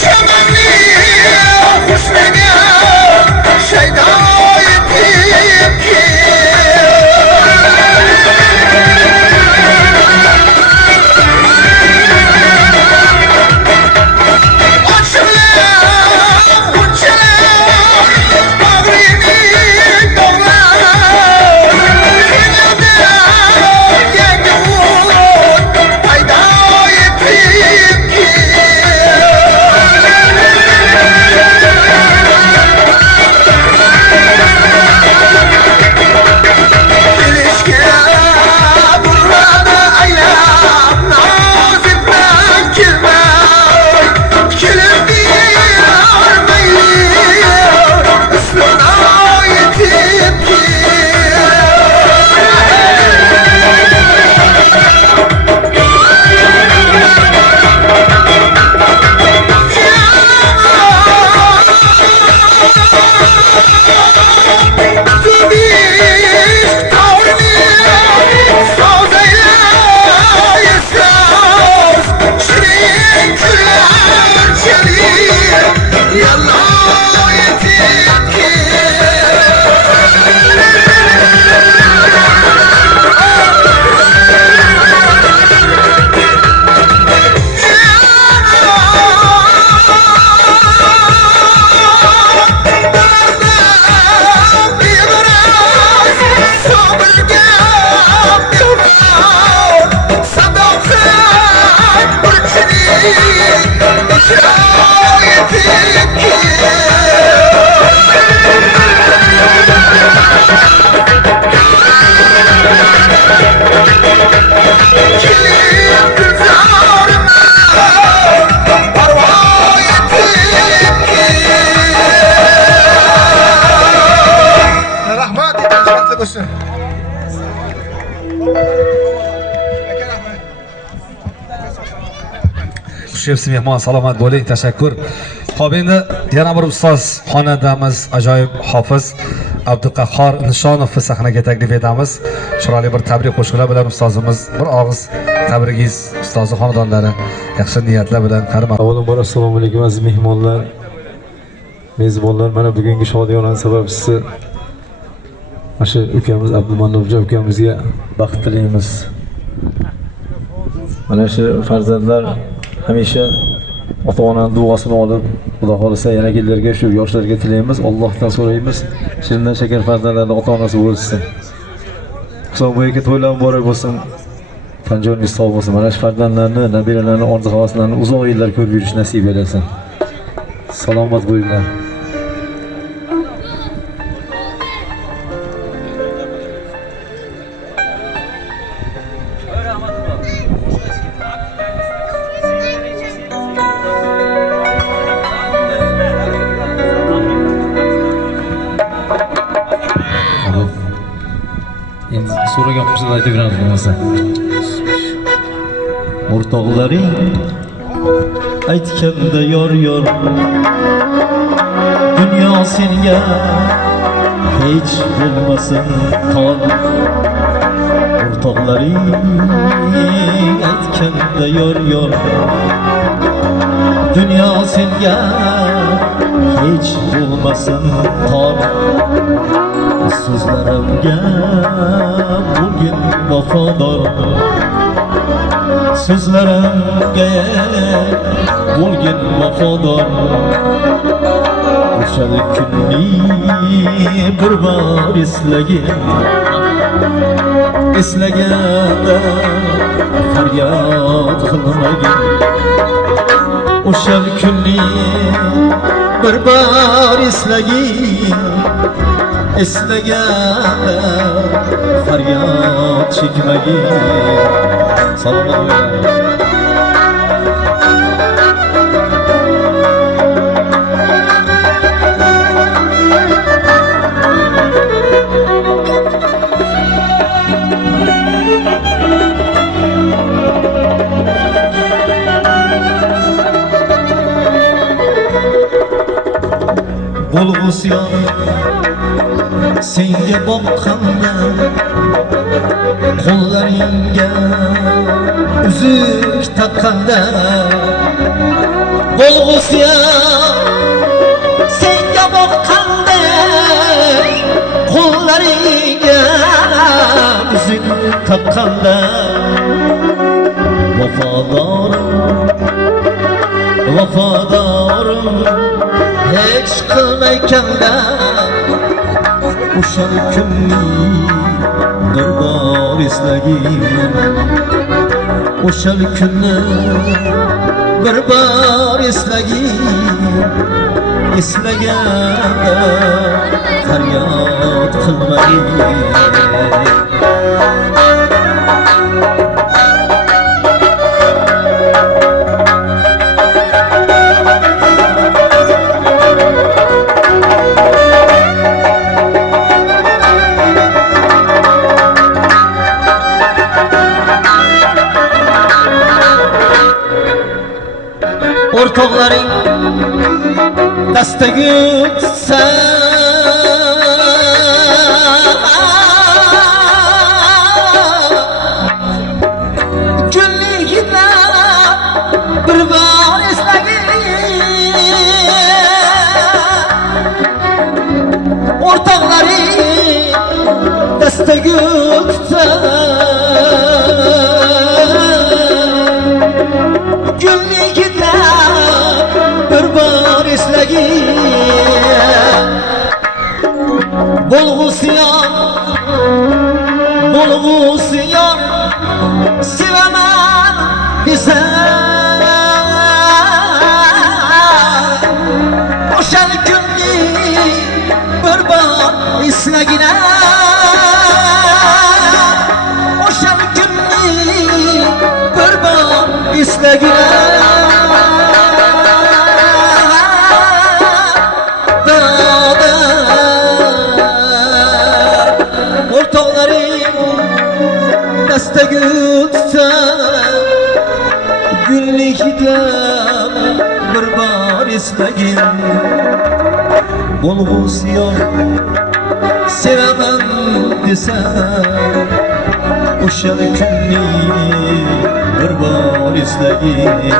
Şamanlı do'stlar. Xushyo'psiz mehmon, salomat bo'ling, tashakkur. Xo'p, endi yana bir ustoz xonandamiz, ajoyib hofiz Abduqahhor Nishonovni sahnaga taklif etamiz. Chiroyli bir tabrik qo'shiqlar bilan ustozimiz bir og'iz tabrigingiz ustozi xonadonlari yaxshi niyatlar bilan qarama. Avvalambor assalomu alaykum aziz mehmonlar, mezbonlar. Mana bugungi shodiyonaning sababchisi Asha ukamiz Abdumannovjon ukamizga baxt tilaymiz. Mana shu farzandlar hamisha ota-onaning duosini olib, Xudo xolisa yana kellarga shu yoshlarga tilaymiz. Allohdan so'raymiz, shirindan shakar farzandlarning ota-onasi bo'lsin. Hisob bo'yicha to'ylar muborak bo'lsin. Tanjoningiz sog' bo'lsin. Mana shu farzandlarni, nabiralarni, orzu-havaslarini uzoq yillar ko'rib yurish nasib etsin. Salomat bo'linglar. Endi so'ragan qo'shiqni aytaveramiz bo'lmasa. O'rtoqlaring aytganda yor dunyo senga hech bo'lmasin tor. O'rtoqlaring aytganda yor dunyo senga hech bo'lmasin tor. So'zlarimga bo'lgin vafodor, so'zlarimga bo'lgin vafodor. O'sha kunni bir bor eslaganda faryod qilmagin. O'sha kunni bir bor eslaganda faryod chekmagin. Salomat bo'ling. Bo'lg'usyon senga boqqanda qo'llaringga uzuk taqqanda. Bo'lg'usyon senga boqqanda qo'llaringga uzuk taqqanda. Vafodorim hech qilmaykanda. O'sha kunni bir bor eslagin. O'sha kunni bir bor eslaganda faryod qilmagin. O'rtoqlaring dastaga tutsa kunligida bir bor eslagin. O'rtoqlaring dastaga tutsa kunligida bir bor eslagin. Bo'lg'usyon sevaman desa o'sha kunni bir bor eslagin. O'sha kunni bir bor eslagin. Bahçte gül tutar Güllikten bir bar ismegin Bulğuz yok Sevemem desem Uşal günni bir bar islegin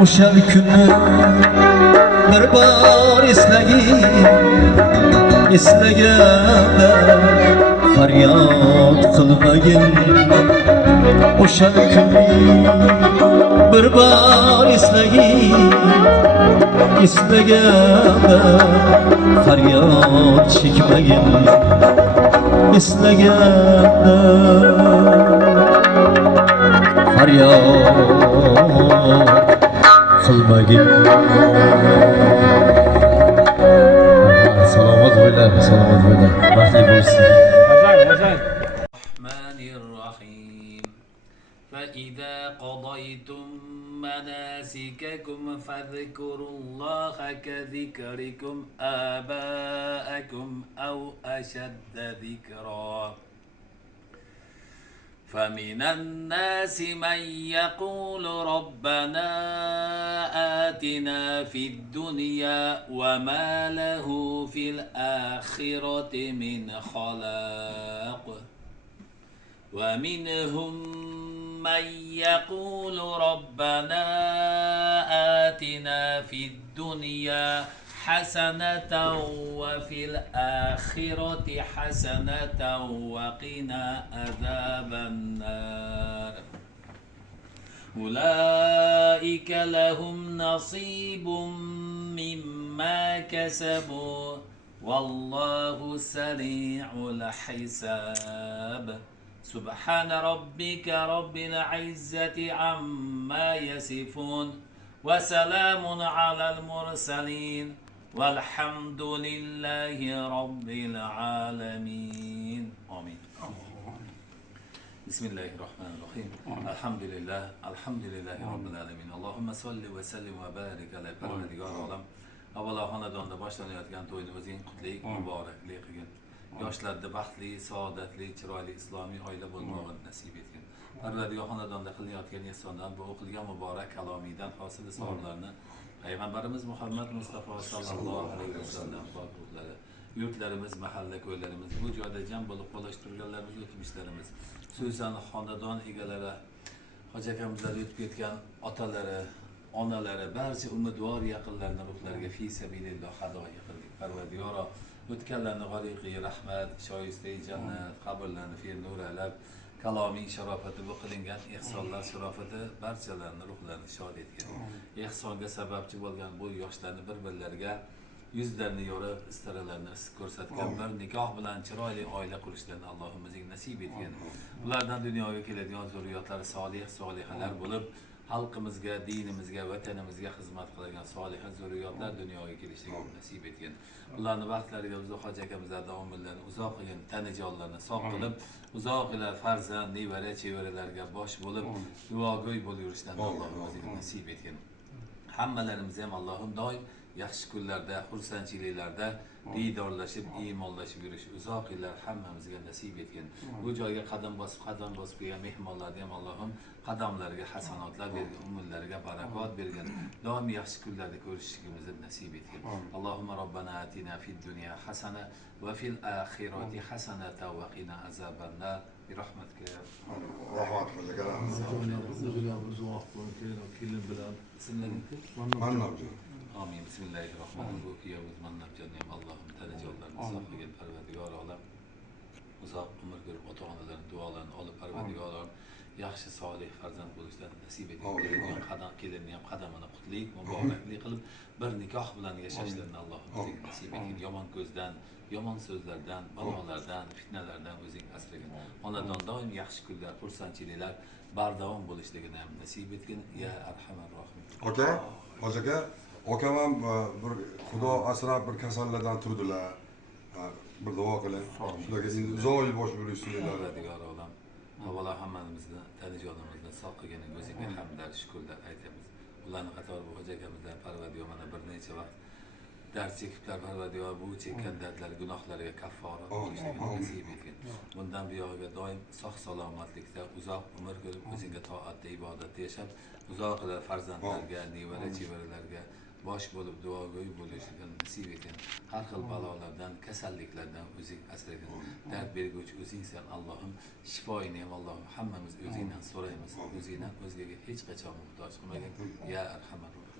Uşal günni bir bar islegin İslegende faryat kılmagin Uşal günni bir bar islegin İslegende faryat çekmegin İslegende faryat kılmagin Salamat bo'ylar, salamat bo'ylar. Baxtli bo'lsin. الرحمن الرحيم فإذا قضيتم مناسككم فاذكروا الله كذكركم آباءكم أو أشد ذكرا فمن الناس من يقول ربنا آتنا في الدنيا وما له في الآخرة من خلاق ومنهم من يقول ربنا آتنا في الدنيا حسنة وفي الآخرة حسنة وقنا عذاب النار أولئك لهم نصيب مما كسبوا والله سريع الحساب سبحان ربك رب العزة عما يصفون وسلام على المرسلين والحمد لله رب العالمين آمين بسم الله الرحمن الرحيم الحمد لله رب العالمين اللهم صل وسلم وبارك على Parvardigor olam avvalo xonadonda boshlanayotgan to'yni o'zing qutlik muborakli qilgin yoshlarda baxtli saodatli chiroyli islomiy oila bo'lmog'ini nasib etgin Parvardigor xonadonda qilinayotgan ehsondan bu o'qilgan muborak kalomiydan hosil savollarni payg'ambarimiz Muhammad Mustafa sallallohu alayhi vasallam ruhlari yurtlarimiz mahalla ko'ylarimiz bu joyda jam bo'lib qolish turganlarimiz o'tmishlarimiz xususan xonadon egalari hoji akamizlar o'tib ketgan otalari onalari barcha umidvor yaqinlarni ruhlariga fi sabililloh hadoya qildik Parvardigoro o'tganlarni g'ariqiy rahmat shoistai jannat qabrlarni fi nuralab kalomiy sharofati bu qilingan ehsonlar sharofati barchalarni ruhlarini shod etgan ehsonga sababchi bo'lgan bu yoshlarni bir-birlariga yuzlarini yorib istaralarini ko'rsatgan bir nikoh bilan chiroyli oila qurishlarini Allohim o'zing nasib etgan ulardan dunyoga keladigan zurriyotlari solih solihalar bo'lib xalqimizga dinimizga vatanimizga xizmat qiladigan soliha zurriyotlar dunyoga kelishligini nasib etgan ularni vaqtlariga o'zi hoji akamizlardan umrlarini uzoq qilgan tanijonlarni sog' qilib uzoq yillar farzand nevara chevaralarga bosh bo'lib duogo'y bo'lib yurishdan Allohim o'zing nasib etgan hammalarimiz ham Allohim doim yaxshi kunlarda xursandchiliklarda diydorlashib iymonlashib yurish uzoq yillar hammamizga nasib etgan bu joyga qadam bosib kelgan mehmonlarni ham Allohim qadamlariga hasanotlar bergan umrlariga barakot bergan doim yaxshi kunlarda ko'rishishimizni nasib etgan Allohumma robbana atina fid dunya hasana va fil oxirati hasanatan va qina azabannar bi rahmatika ya Allohu akbar. Amin. Bismillahirrahmanirrahim. Mannabcaniyam Allohim tanajonlarni sog' qilgin Parvardigor olam. Uzoq umr ko'rib ota-onalarning duolarini olib Parvardigor olam yaxshi solih farzand bo'lishdan nasib etgin. Kelinni ham qadamini qutlik, muborakli qilib bir nikoh bilan yashashlarini Allohim o'zing nasib etgin. Yomon ko'zdan, yomon so'zlardan, balolardan, fitnalardan o'zing asragin. Xonadon doim yaxshi kunlar, xursandchiliklar bardavom bo'lishligini ham nasib etgin. Ya arhamar rohim. Aka, hoji aka, akam ham bir xudo asrab bir kasallardan turdilar. Bir duo qiling. Shularga endi uzoq yil bosh bo'lishsinlar. Parvardigor olam. Avvalo hammamizni tanijonimizni sog' qilganing o'zingga hamdlar, shukrlar aytamiz. Ularning qatori bu hoji akamizdan Parvardigor mana bir necha vaqt dard chekiblar Parvardigor bu chekkan dardlar gunohlariga kafforat bo'lishligini nasib etgin. Bundan buyog'iga doim sog' salomatlikda uzoq umr ko'rib o'zingga toatda ibodatda yashab, uzoqlar farzandlarga, nevara chevaralarga bosh bo'lib duogo'y bo'lishligini nasib etgin. Har xil balolardan, kasalliklardan o'zing asragin. Dard berguvchi o'zingsan Allohim. Shifoyini ham Allohim hammamiz o'zingdan so'raymiz. O'zingdan o'zgaga hech qachon muhtoj qilmagin. Ya arhamar rohim.